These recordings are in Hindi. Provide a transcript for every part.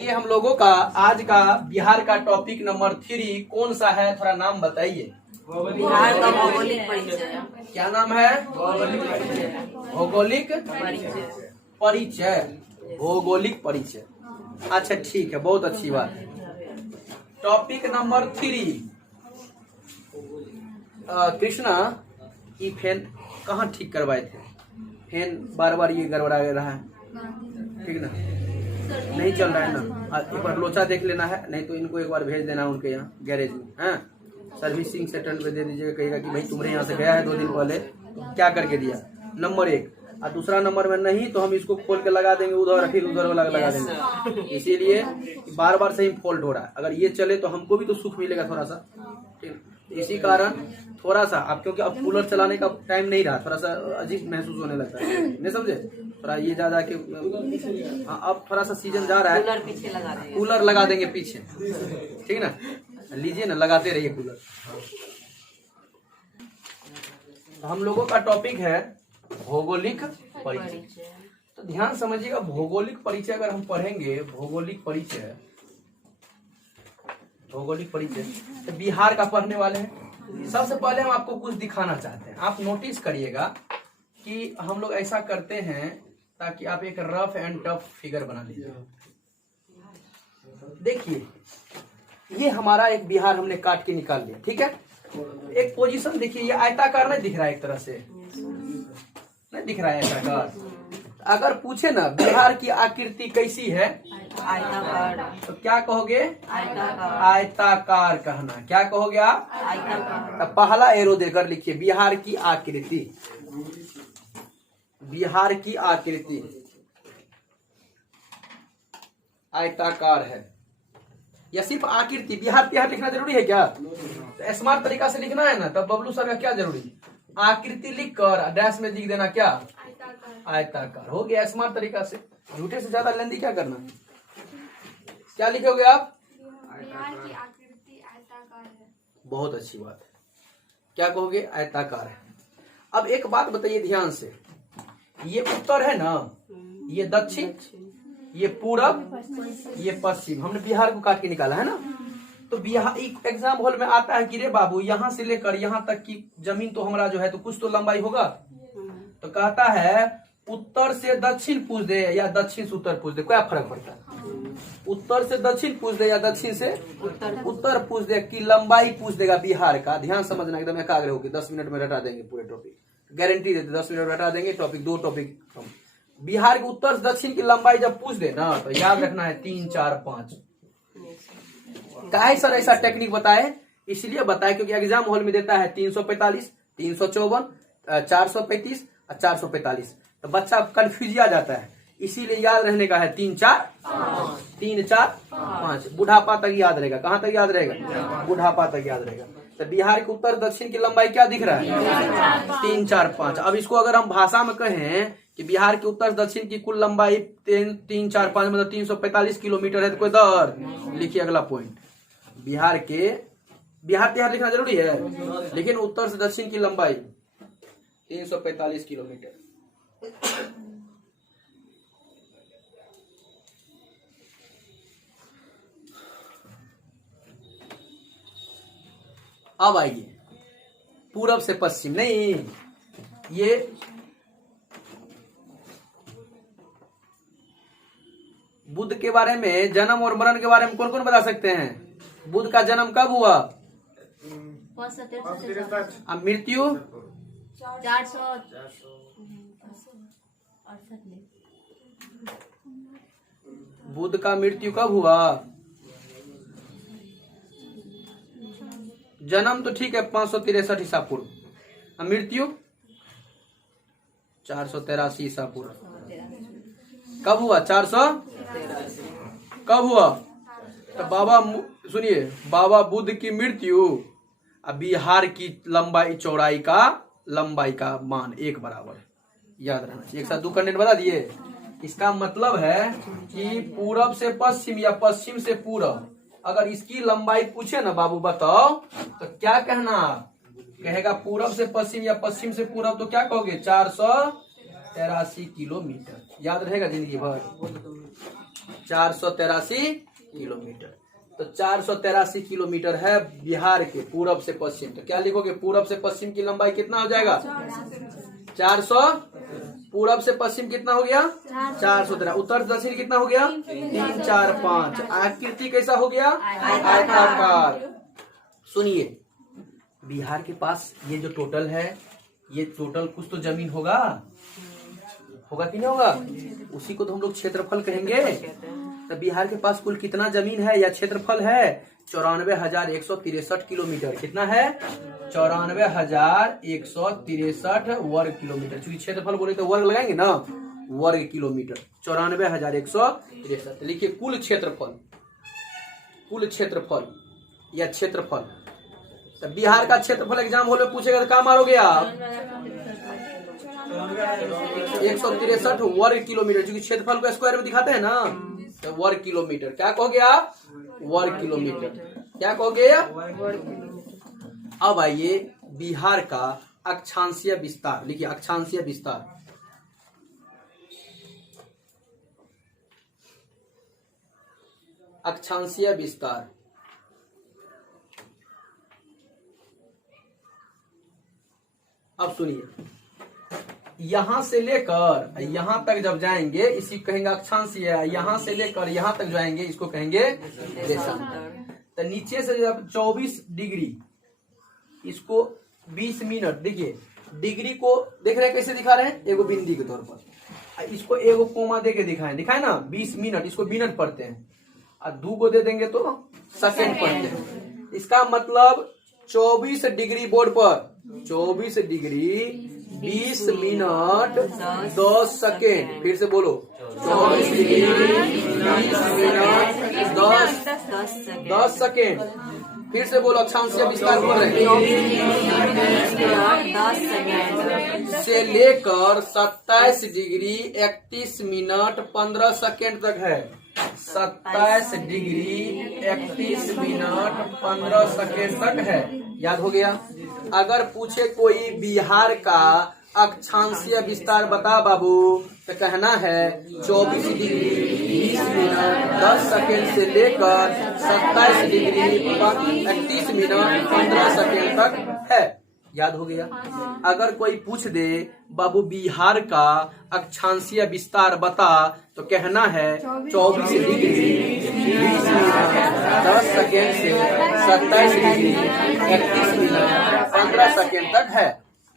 ये हम लोगों का आज का बिहार का टॉपिक नंबर 3 कौन सा है, थोड़ा नाम बताइए। बिहार का भौगोलिक परिचय। क्या नाम है? भौगोलिक परिचय। भौगोलिक परिचय। अच्छा ठीक है, बहुत अच्छी बात है। Topic number 3। कृष्णा ये फैन कहाँ ठीक करवाए थे? फैन बार बार ये गड़बड़ा रहा है, ठीक ना, नहीं चल रहा है ना। एक बार लोचा देख लेना है, नहीं तो इनको एक बार भेज देना उनके यहाँ गैरेज में, हाँ सर्विसिंग सेंटर पे दे दीजिएगा। कहेगा कि भाई तुम्हारे यहाँ से गया है 2 दिन पहले, क्या करके दिया, नंबर 1। और दूसरा नंबर में नहीं तो हम इसको खोल के लगा देंगे उधर, फिर उधर वाला लगा देंगे। इसीलिए बार बार से ही फॉल्ट हो रहा है। अगर ये चले तो हमको भी तो सुख मिलेगा थोड़ा सा, ठीक। इसी कारण थोड़ा सा आप, क्योंकि अब कूलर चलाने का टाइम नहीं रहा, थोड़ा सा अजीब महसूस होने लगता है, नहीं समझे? थोड़ा ये ज्यादा कि अब थोड़ा सा सीजन जा रहा है, कूलर पीछे लगा देंगे, कूलर लगा देंगे पीछे, ठीक ना, लीजिए ना, लगाते रहिए कूलर। तो हम लोगों का टॉपिक है भौगोलिक परिचय। तो ध्यान समझिएगा, भौगोलिक परिचय अगर हम पढ़ेंगे, भौगोलिक परिचय तो बिहार का पढ़ने वाले हैं। सबसे पहले हम आपको कुछ दिखाना चाहते हैं। आप नोटिस करिएगा कि हम लोग ऐसा करते हैं ताकि आप एक रफ एंड टफ फिगर बना लीजिए। देखिए ये हमारा एक बिहार हमने काट के निकाल लिया, ठीक है। एक पोजीशन देखिए, ये आयताकार नहीं दिख रहा है, एक तरह से नहीं दिख रहा है आयताकार। अगर पूछे ना बिहार की आकृति कैसी है, आयताकार, तो क्या कहोगे? आयताकार। आयताकार कहना। क्या कहोगे आप? आयताकार। तो पहला एरो देकर लिखिए, बिहार की आकृति। बिहार की आकृति आयताकार है। या सिर्फ आकृति, बिहार बिहार लिखना जरूरी है क्या? तो स्मार्ट तरीका से लिखना है ना, तब बबलू सर का क्या जरूरी, आकृति लिखकर डैश में लिख देना क्या? आयताकार। हो गया स्मार्ट तरीका से। झूठे से ज्यादा लेंदी क्या करना। क्या लिखोगे आप? बिहार की आकृति आयताकार है। बहुत अच्छी बात है। क्या कहोगे? आयताकार है। अब एक बात बताइए ध्यान से, ये उत्तर है ना, ये दक्षिण, ये पूरब, ये पश्चिम। हमने बिहार को काट के निकाला है ना। तो बिहार एग्जाम हॉल में आता है कि रे बाबू यहाँ से लेकर यहाँ तक की जमीन तो हमारा जो है तो कुछ तो लंबाई होगा। तो कहता है उत्तर से दक्षिण पूछ दे या दक्षिण से उत्तर पूछ दे, क्या फर्क पड़ता है? उत्तर से दक्षिण पूछ दे या दक्षिण से उत्तर पूछ दे की लंबाई पूछ देगा बिहार का। ध्यान समझना, एकदम एकाग्र होकर 10 मिनट में रटा देंगे पूरे टॉपिक, गारंटी देते 10 मिनट में रटा देंगे टॉपिक। 2 टॉपिक बिहार के उत्तर से दक्षिण की लंबाई जब पूछ दे ना, तो याद रखना है 3, 4, 5। काहे सर ऐसा टेक्निक बताए? इसलिए बताए क्योंकि एग्जाम हॉल में देता है 345, 354, 435 और 445। तो बच्चा कंफ्यूज आ जाता है, इसीलिए याद रहने का है 3, 4, 5। बुढ़ापा तक याद रहेगा। कहाँ तक याद रहेगा? बुढ़ापा तक याद रहेगा। तो बिहार के उत्तर दक्षिण की लंबाई क्या दिख रहा है? 3, 4, 5। अब इसको अगर हम भाषा में कहें कि बिहार के उत्तर दक्षिण की कुल लंबाई 3, 4, 5 मतलब 345 किलोमीटर है, तो कोई दर लिखिए। अगला पॉइंट, बिहार लिखना जरूरी है, लेकिन उत्तर से दक्षिण की लंबाई 345 किलोमीटर। अब आइए पूरब से पश्चिम, नहीं ये बुद्ध के बारे में, जन्म और मरण के बारे में कौन कौन बता सकते हैं? बुद्ध का जन्म कब हुआ? अब मृत्यु 468। बुद्ध का मृत्यु कब हुआ? जन्म तो ठीक है 563 ईसा पूर्व, मृत्यु 483 ईसा पूर्व। कब हुआ? 400 कब हुआ? तो बाबा सुनिए, बाबा बुद्ध की मृत्यु अब बिहार की लंबाई चौड़ाई का मान 1 बराबर है। याद रहना चाहिए। एक साथ 2 कंटेंट बता दिए। इसका मतलब है कि पूरब से पश्चिम या पश्चिम से पूरब, अगर इसकी लंबाई पूछे ना बाबू बताओ, तो क्या कहना? कहेगा पूरब से पश्चिम या पश्चिम से पूरब, तो क्या कहोगे? 483 किलोमीटर। याद रहेगा जिंदगी भर। 483 किलोमीटर। तो 483 किलोमीटर है बिहार के पूरब से पश्चिम। तो क्या लिखोगे, पूरब से पश्चिम की लंबाई कितना हो जाएगा 400। पूरब से पश्चिम कितना हो गया 413। उत्तर से दक्षिण कितना हो गया 3 4 5। आकृति कैसा हो गया आयताकार। सुनिए, बिहार के पास ये जो टोटल है, ये टोटल कुछ तो जमीन होगा कि नहीं होगा, उसी को तो हम लोग क्षेत्रफल कहेंगे। तो बिहार के पास कुल कितना जमीन है या क्षेत्रफल है 94,163 किलोमीटर। कितना है 94,163 वर्ग किलोमीटर। चूंकि क्षेत्रफल बोले तो वर्ग लगाएंगे ना, वर्ग किलोमीटर 94,163। लिखिए कुल क्षेत्रफल या क्षेत्रफल। तो बिहार का क्षेत्रफल एग्जाम हॉल में पूछेगा तो क्या मारोगे आप 163 वर्ग किलोमीटर। क्योंकि क्षेत्रफल को स्क्वायर में दिखाते हैं ना, तो वर्ग किलोमीटर। क्या कहोगे आप वर्ग किलोमीटर। क्या कहोगे अब आइए बिहार का अक्षांशीय विस्तार। लिखिए अक्षांशीय विस्तार। अक्षांशीय विस्तार अब सुनिए, यहां से लेकर यहां तक जब जाएंगे इसी कहेंगे अक्षांशीय। यहां से लेकर यहां तक जाएंगे इसको कहेंगे देशांतर। तो नीचे से जब 24 डिग्री इसको 20 मिनट, देखिए डिग्री को देख रहे हैं कैसे दिखा रहे हैं, एगो बिंदी के तौर पर। इसको एगो कोमा दे के दिखाए ना 20 मिनट, इसको मिनट पढ़ते हैं। और 2 को दे देंगे तो सेकेंड पढ़ते हैं। इसका मतलब 24 डिग्री बोर्ड पर 24 डिग्री 20 मिनट 10 सेकेंड। फिर से बोलो 24 डिग्री 20 मिनट 10 सेकेंड। फिर से बोलो अक्षांशीय विस्तार बोल रहे हैं से लेकर 27 डिग्री 31 मिनट 15 सेकेंड तक है। 27 डिग्री 31 मिनट 15 सेकेंड तक है। याद हो गया। अगर पूछे कोई बिहार का अक्षांशीय विस्तार बता बाबू, तो कहना है 24 डिग्री 20 मिनट 10 सेकेंड से लेकर 27 डिग्री 31 मिनट 15 सेकेंड तक है। याद हो गया। अगर कोई पूछ दे बाबू बिहार का अक्षांशीय विस्तार बता, तो कहना है 24 डिग्री 20 मिनट 10 सेकेंड से 27 डिग्री 31 मिनट 15 सेकेंड तक है।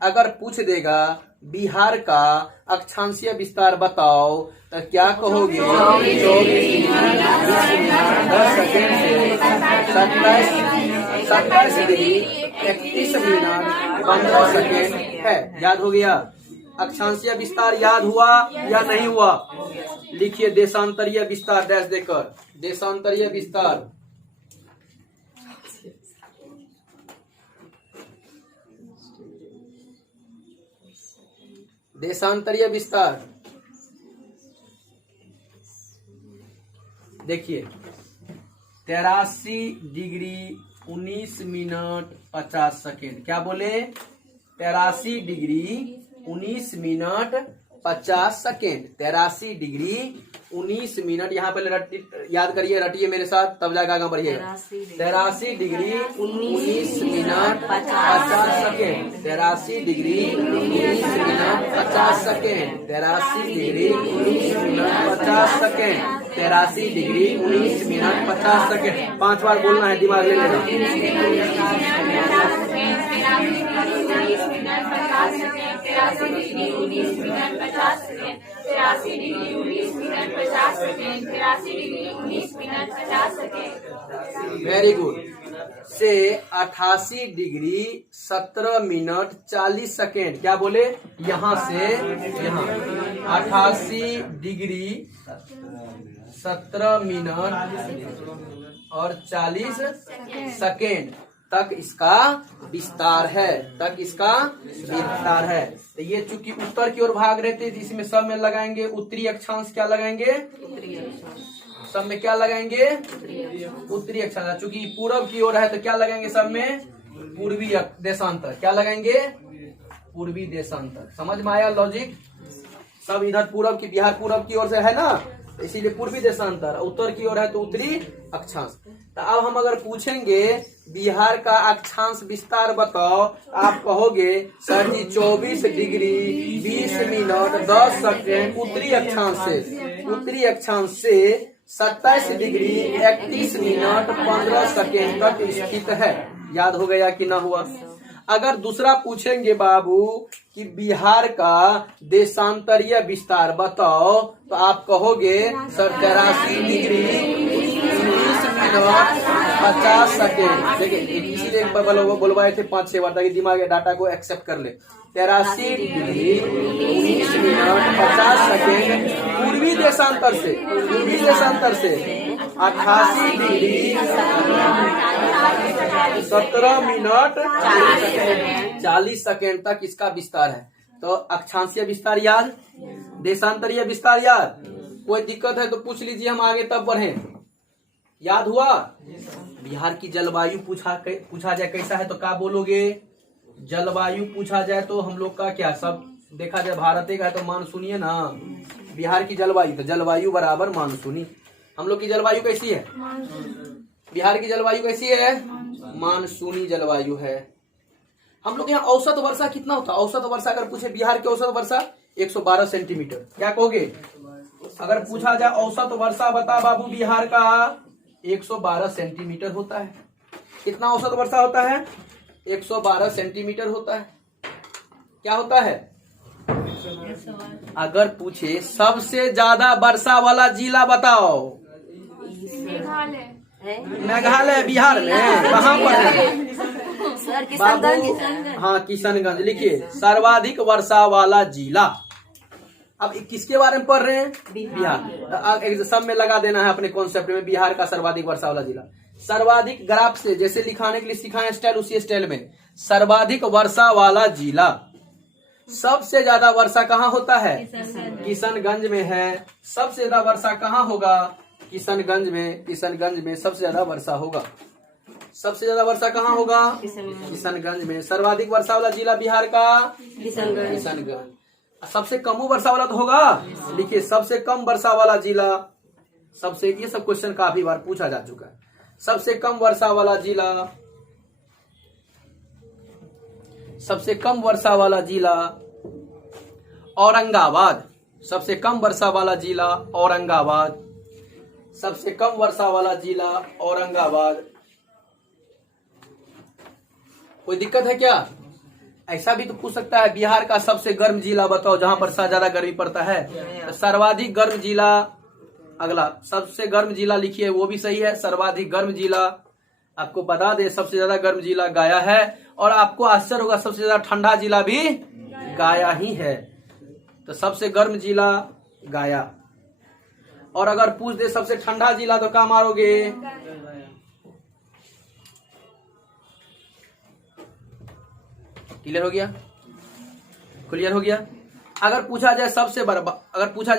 अगर पूछ देगा बिहार का अक्षांशीय विस्तार बताओ, तो क्या कहोगे 24 डिग्री 20 मिनट 10 सेकेंड से 27 डिग्री 31 मिनट 15 सेकेंड है। याद हो गया। अक्षांशीय विस्तार याद हुआ या नहीं हुआ। लिखिए देशांतरीय विस्तार डैश देकर। देशांतरीय विस्तार देशांतरीय विस्तार। देखिए 83 डिग्री 19 मिनट 50 सेकेंड। क्या बोले 83 degree 19 minute 50 second. 83 degree 19 minute. यहाँ पहले याद करिए, रटिए मेरे साथ, तब जाकर आगे बढ़िएगा। 83 degree 19 minute 50 second. 83 degree 19 minute 50 second. 83 degree 19 minute 50 second. 83 degree 19 minute 50 second. 5 बार बोलना है, दिमाग ले लेना। 83 degree 19 minute 50 second. 83 degree 19 minute 50 second. Very good. से 88 डिग्री 17 मिनट 40 सेकेंड। क्या बोले यहाँ से यहाँ 88 डिग्री 17 मिनट और 40 सेकेंड तक इसका विस्तार है। तक इसका विस्तार है। तो ये चूंकि उत्तर की ओर भाग रहे थे, इसमें सब में लगाएंगे उत्तरी अक्षांश। क्या लगाएंगे सब में? क्या लगाएंगे उत्तरी अक्षांश। चूंकि पूरब की ओर है तो क्या लगाएंगे सब में? पूर्वी देशांतर। क्या लगाएंगे? पूर्वी देशांतर। समझ में आया लॉजिक? सब इधर पूरब की, बिहार पूरब की ओर से है ना, इसीलिए पूर्वी देशांतर, उत्तर की ओर है तो उत्तरी अक्षांश। तो अब हम अगर पूछेंगे बिहार का अक्षांश विस्तार बताओ, आप कहोगे सर जी 24 डिग्री 20 मिनट 10 सेकेंड उत्तरी अक्षांश से 27 डिग्री 31 मिनट 15 सेकेंड तक स्थित है। याद हो गया कि ना हुआ? अगर दूसरा पूछेंगे बाबू कि बिहार का देशांतरीय विस्तार बताओ, तो आप कहोगे सर 83 डिग्री 19 मिनट 50 सेकेंड। देखिए इसीलिए बोलवाए थे 5-6 बार ताकि दिमाग डाटा को एक्सेप्ट कर ले। 83 डिग्री 19 मिनट 50 सेकेंड पूर्वी देशांतर से 88 डिग्री 17 मिनट 40 सेकेंड तक इसका विस्तार है। तो अक्षांशीय विस्तार याद, देशांतरीय विस्तार याद। कोई दिक्कत है तो पूछ लीजिए, हम आगे तब बढ़े। याद हुआ? बिहार की जलवायु पूछा जाए कैसा है तो क्या बोलोगे? जलवायु पूछा जाए तो हम लोग का क्या सब देखा जाए, भारत का है तो मानसूनी है ना। बिहार की जलवायु तो जलवायु बराबर मानसूनी। हम लोग की जलवायु कैसी है? बिहार की जलवायु कैसी है? मानसूनी जलवायु है। हम लोग यहाँ औसत वर्षा कितना होता है? औसत वर्षा अगर पूछे बिहार की औसत वर्षा 112 सेंटीमीटर। क्या कहोगे? अगर पूछा जाए औसत वर्षा बता बाबू बिहार का 112 सेंटीमीटर होता है। कितना औसत वर्षा होता है? 112 सेंटीमीटर होता है। क्या होता है? अगर पूछे सबसे ज्यादा वर्षा वाला जिला बताओ। मेघालय बिहार में कहाँ पर है? सर बाबू हाँ किशनगंज। लिखिए सर्वाधिक वर्षा वाला जिला। अब किसके बारे में पढ़ रहे हैं? बिहार। सब में लगा देना है अपने कॉन्सेप्ट में, बिहार का सर्वाधिक वर्षा वाला जिला। सर्वाधिक ग्राफ से जैसे लिखाने के लिए सिखाएं स्टाइल, उसी स्टाइल में सर्वाधिक वर्षा वाला जिला। सबसे ज्यादा वर्षा कहाँ होता है? किशनगंज में है। सबसे ज्यादा वर्षा कहाँ होगा? किशनगंज में सबसे ज्यादा वर्षा होगा। सबसे ज्यादा वर्षा कहाँ होगा? किशनगंज में। सर्वाधिक वर्षा वाला जिला बिहार का किशनगंज। सबसे कम वर्षा वाला तो होगा। लिखिए सबसे कम वर्षा वाला जिला, सबसे, ये सब क्वेश्चन काफी बार पूछा जा चुका है। सबसे कम वर्षा वाला जिला, सबसे कम वर्षा वाला जिला औरंगाबाद। सबसे कम वर्षा वाला जिला औरंगाबाद। सबसे कम वर्षा वाला जिला औरंगाबाद। कोई दिक्कत है क्या? ऐसा भी तो पूछ सकता है बिहार का सबसे गर्म जिला बताओ जहां पर ज्यादा गर्मी पड़ता है। तो सर्वाधिक गर्म जिला, अगला सबसे गर्म जिला लिखिए, वो भी सही है। सर्वाधिक गर्म जिला आपको बता दे, सबसे ज्यादा गर्म जिला गया है। और आपको आश्चर्य होगा सबसे ज्यादा ठंडा जिला भी गया ही है। तो सबसे गर्म जिला गया। और अगर पूछ दे सबसे ठंडा जिला तो क्या मारोगे? क्लियर हो गया? क्लियर हो गया? अगर पूछा जाए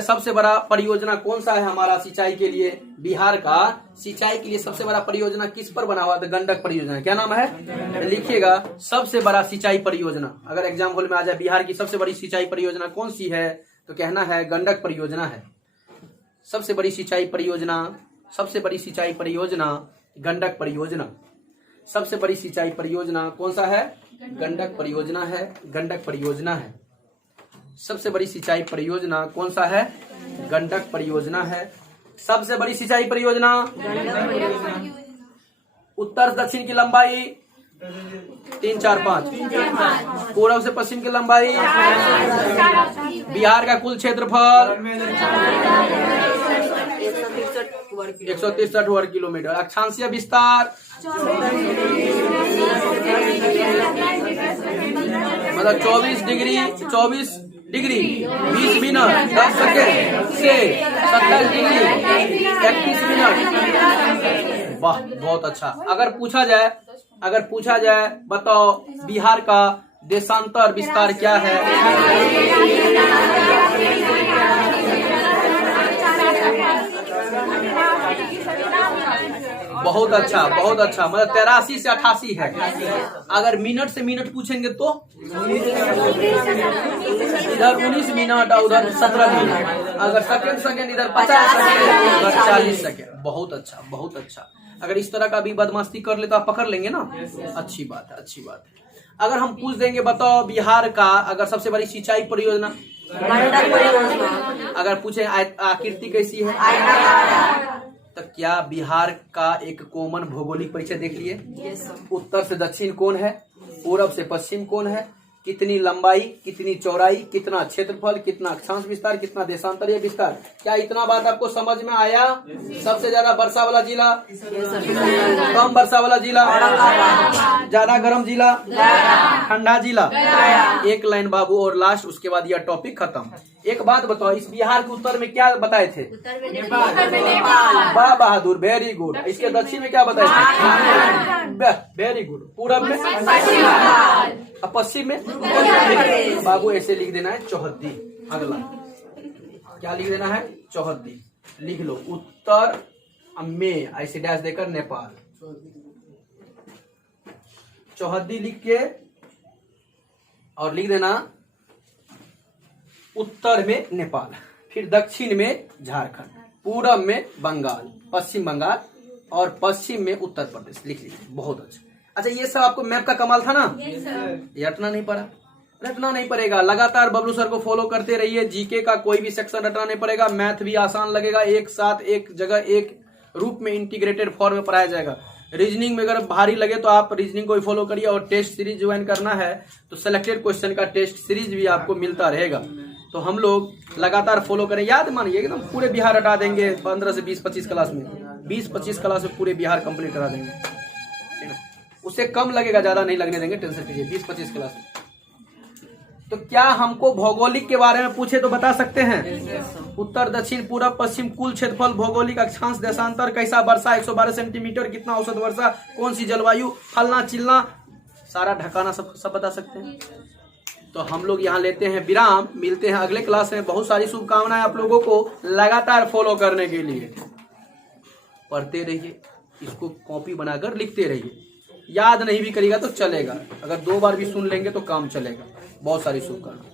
सबसे बड़ा परियोजना कौन सा है हमारा सिंचाई के लिए? बिहार का सिंचाई के लिए सबसे बड़ा परियोजना किस पर बना हुआ? तो गंडक परियोजना। क्या नाम है? लिखिएगा सबसे बड़ा सिंचाई परियोजना। अगर एग्जाम हॉल में आ जाए बिहार की सबसे बड़ी सिंचाई परियोजना कौन सी है, तो कहना है गंडक परियोजना है। सबसे बड़ी सिंचाई परियोजना, सबसे बड़ी सिंचाई परियोजना गंडक परियोजना। सबसे बड़ी सिंचाई परियोजना कौन सा है? गंडक परियोजना है। गंडक परियोजना है। सबसे बड़ी सिंचाई परियोजना कौन सा है? गंडक परियोजना है। सबसे बड़ी सिंचाई परियोजना उत्तर से दक्षिण की लंबाई 3, 4, 5, पूर्व से पश्चिम की लंबाई, बिहार का कुल क्षेत्रफल 163 वर्ग किलोमीटर। अक्षांशीय विस्तार मतलब 24 डिग्री 20 मिनट 10 सेकेंड से 27 डिग्री 31 मिनट। वाह बहुत अच्छा। अगर पूछा जाए बताओ बिहार का देशांतर विस्तार क्या है? बहुत अच्छा बहुत अच्छा। मतलब 83 से 88 है। अगर मिनट से मिनट पूछेंगे तो इधर 19 मिनट और उधर 17 मिनट। अगर सेकंड इधर 50 सेकंड उधर 40 सेकंड। बहुत अच्छा बहुत अच्छा। अगर इस तरह का भी बदमाशी कर ले तो आप पकड़ लेंगे ना। अच्छी बात है अच्छी बात है। अगर हम पूछ देंगे बताओ बिहार का अगर सबसे बड़ी सिंचाई परियोजना, अगर पूछे आकृति कैसी है, तो क्या बिहार का एक कॉमन भौगोलिक परिचय देख लिए। उत्तर से दक्षिण कौन है, पूरब से पश्चिम कौन है, कितनी लंबाई कितनी चौड़ाई, कितना क्षेत्रफल, कितना अक्षांश विस्तार, कितना देशांतरीय विस्तार। क्या इतना बात आपको समझ में आया। सबसे ज्यादा वर्षा वाला जिला, कम वर्षा वाला जिला, ज्यादा गर्म जिला, ठंडा जिला। एक लाइन बाबू और लास्ट, उसके बाद यह टॉपिक खत्म। एक बात बताओ, इस बिहार के उत्तर में क्या बताए थे। वाह बहादुर, वेरी गुड। इसके दक्षिण में क्या बताए थे, वेरी गुड। पूरब में, पश्चिम में बाबू ऐसे लिख देना है चौहद्दी। अगला क्या लिख देना है, चौहद्दी लिख लो। उत्तर में ऐसे डैश देकर नेपाल, चौहद्दी लिख के और लिख देना उत्तर में नेपाल, फिर दक्षिण में झारखंड, पूरब में बंगाल, पश्चिम बंगाल और पश्चिम में उत्तर प्रदेश लिख लीजिए। बहुत अच्छा। अच्छा ये सब आपको मैप का कमाल था ना। ये रटना नहीं पड़ा, रटना नहीं पड़ेगा। लगातार बबलू सर को फॉलो करते रहिए। जीके का कोई भी सेक्शन रटना नहीं पड़ेगा। मैथ भी आसान लगेगा। एक साथ एक जगह एक रूप में इंटीग्रेटेड फॉर्म में पढ़ाया जाएगा। रीजनिंग में अगर भारी लगे तो आप रीजनिंग को ही फॉलो करिए। और टेस्ट सीरीज ज्वाइन करना है तो सिलेक्टेड क्वेश्चन का टेस्ट सीरीज भी आपको मिलता रहेगा। तो हम लोग लगातार फॉलो करें। याद मानिए एकदम पूरे बिहार हटा देंगे 15 से 20-25 क्लास में। 20-25 क्लास में पूरे बिहार कंप्लीट करा देंगे। ठीक है, उससे कम लगेगा, ज्यादा नहीं लगने देंगे, टेंशन कीजिए। 20-25 क्लास में। तो क्या हमको भौगोलिक के बारे में पूछे तो बता सकते हैं। उत्तर दक्षिण पूरब पश्चिम, कुल क्षेत्रफल, भौगोलिक अक्षांश, देशांतर, कैसा वर्षा 112 सेंटीमीटर, कितना औसत वर्षा, कौन सी जलवायु, फलना चिलना, सारा ढकाना सब बता सकते हैं। तो हम लोग यहाँ लेते हैं विराम। मिलते हैं अगले क्लास में। बहुत सारी शुभकामनाएं आप लोगों को लगातार फॉलो करने के लिए। पढ़ते रहिए, इसको कॉपी बनाकर लिखते रहिए। याद नहीं भी करेगा तो चलेगा, अगर 2 बार भी सुन लेंगे तो काम चलेगा। बहुत सारी शुभकामनाएं।